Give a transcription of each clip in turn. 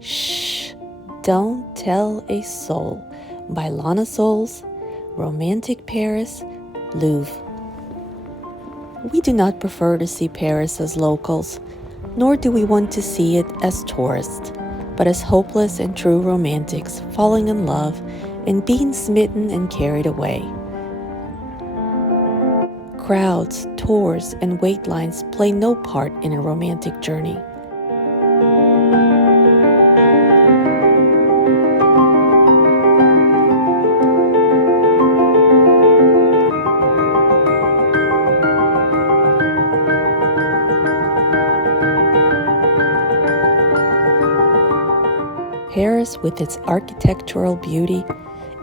Shh, Don't Tell a Soul by Lana Souls, Romantic Paris, Louvre. We do not prefer to see Paris as locals, nor do we want to see it as tourists, but as hopeless and true romantics falling in love and being smitten and carried away. Crowds, tours, and wait lines play no part in a romantic journey. Paris, with its architectural beauty,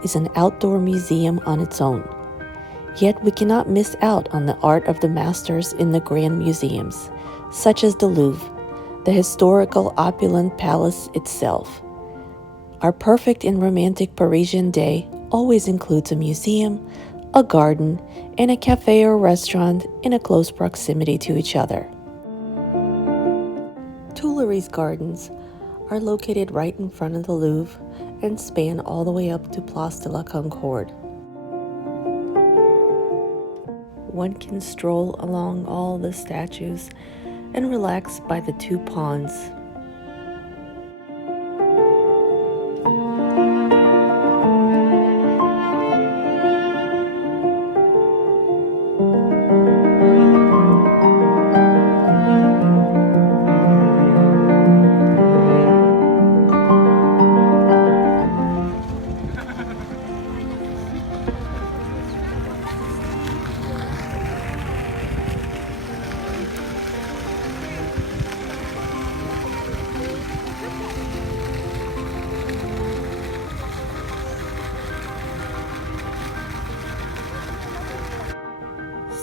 is an outdoor museum on its own. Yet we cannot miss out on the art of the masters in the grand museums, such as the Louvre, the historical opulent palace itself. Our perfect and romantic Parisian day always includes a museum, a garden, and a cafe or restaurant in a close proximity to each other. Tuileries Gardens are located right in front of the Louvre and span all the way up to Place de la Concorde. One can stroll along all the statues and relax by the two ponds.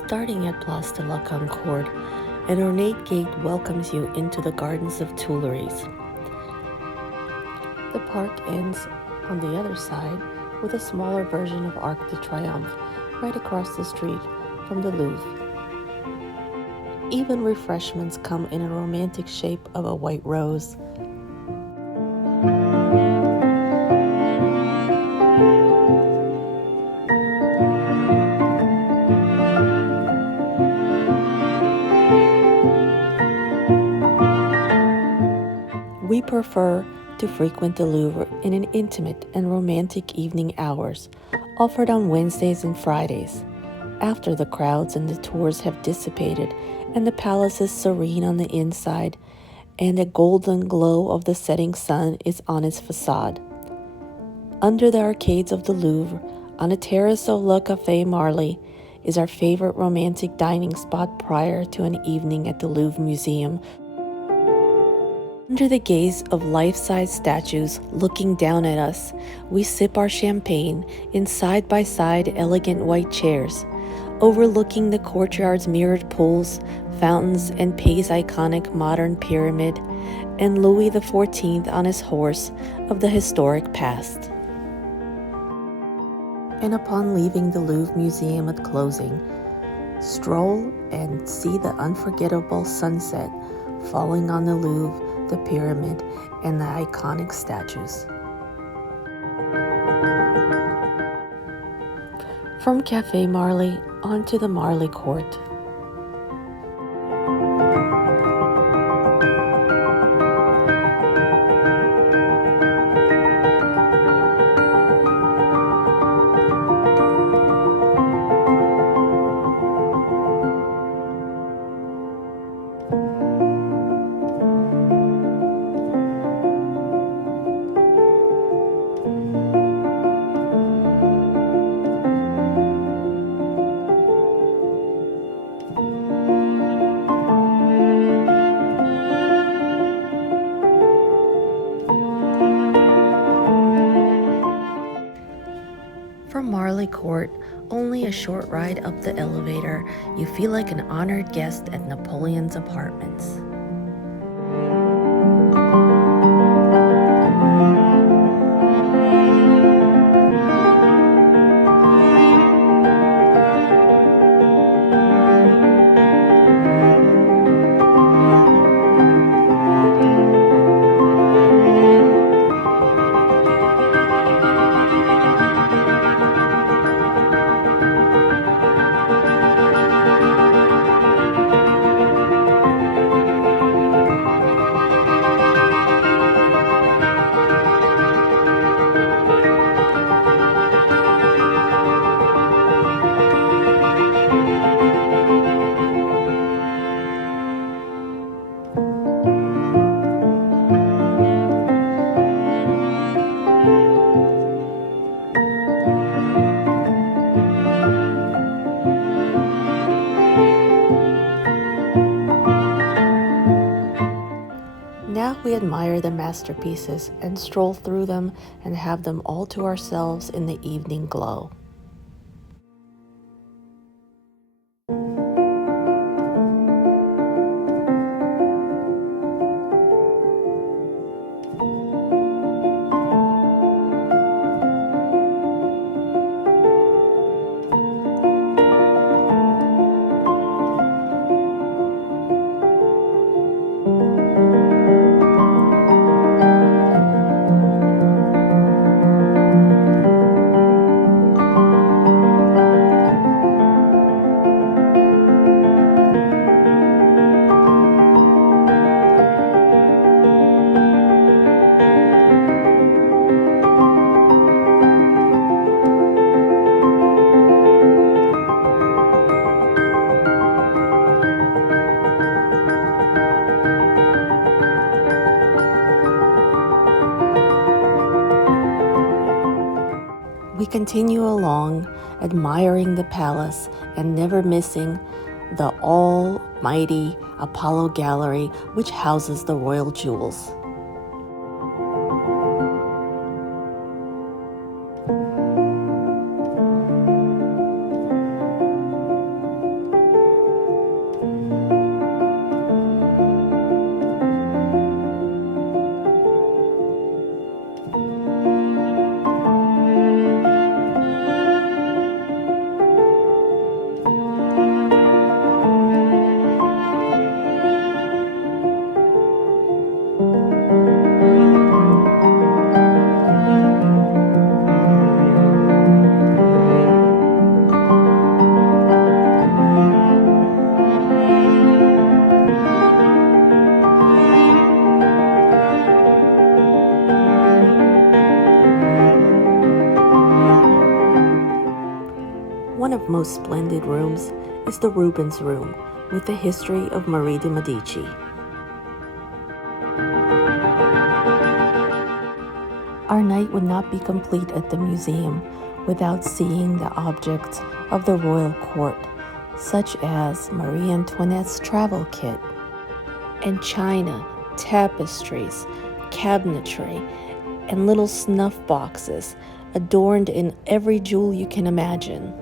Starting at Place de la Concorde, an ornate gate welcomes you into the gardens of Tuileries. The park ends on the other side with a smaller version of Arc de Triomphe right across the street from the Louvre. Even refreshments come in a romantic shape of a white rose. We prefer to frequent the Louvre in an intimate and romantic evening hours, offered on Wednesdays and Fridays, after the crowds and the tours have dissipated and the palace is serene on the inside and a golden glow of the setting sun is on its facade. Under the arcades of the Louvre, on a terrace of Le Café Marley, is our favorite romantic dining spot prior to an evening at the Louvre Museum. Under the gaze of life-size statues looking down at us, we sip our champagne in side-by-side elegant white chairs, overlooking the courtyard's mirrored pools, fountains, and Pei's iconic modern pyramid, and Louis XIV on his horse of the historic past. And upon leaving the Louvre Museum at closing, stroll and see the unforgettable sunset falling on the Louvre, the pyramid, and the iconic statues. From Café Marley onto the Marley Court. From Marley Court, only a short ride up the elevator, you feel like an honored guest at Napoleon's apartments. the masterpieces and stroll through them and have them all to ourselves in the evening glow. We continue along, admiring the palace and never missing the almighty Apollo Gallery, which houses the royal jewels. One of most splendid rooms is the Rubens Room, with the history of Marie de Medici. Our night would not be complete at the museum without seeing the objects of the royal court, such as Marie Antoinette's travel kit, and china, tapestries, cabinetry, and little snuff boxes adorned in every jewel you can imagine.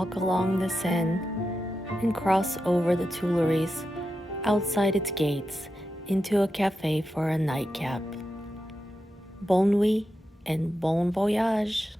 walk along the Seine and cross over the Tuileries outside its gates into a cafe for a nightcap. Bonne nuit and bon voyage.